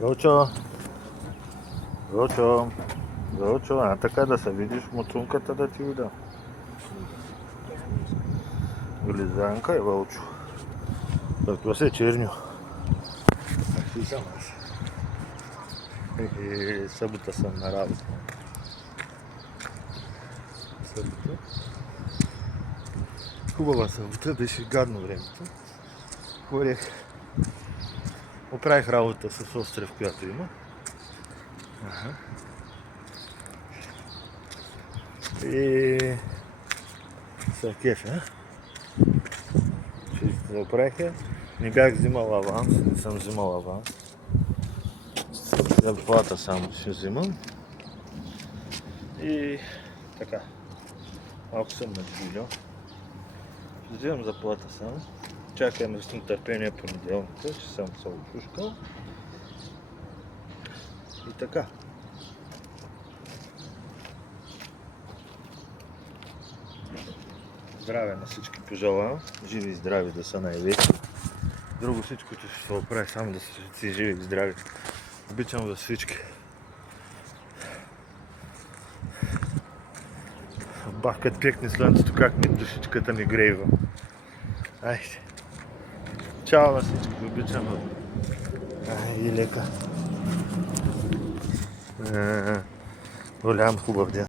Вълчо, Вълчо, Вълчо, а така да се видиш муцунката да ти видя. Вилизанка е Вълчо. Това се е черню. Какви съм аз? Събота съм на работа. Събота. Хубава събота, беше гадно времето. Хорех. Оправих работа с острев, която има. И са кефа. Ще се оправиха. Не бях взимал аванс, не съм взимал аванс. Заплата само ще взимам. И така. Малко съм надвилял. Ще взимам заплата само. Чакам с нетърпение понеделника, че съм се опушкал. И така. Здраве на всички пожелавам. Живи и здрави да са най-вече. Друго всичко, че ще се оправи, само да си живи и здрави. Обичам вас всички. Бах, като пекне слънцето, как ми душичката ми грейва. Айде. Чао на всички, обичам вас. И лека. Голям хубав ден.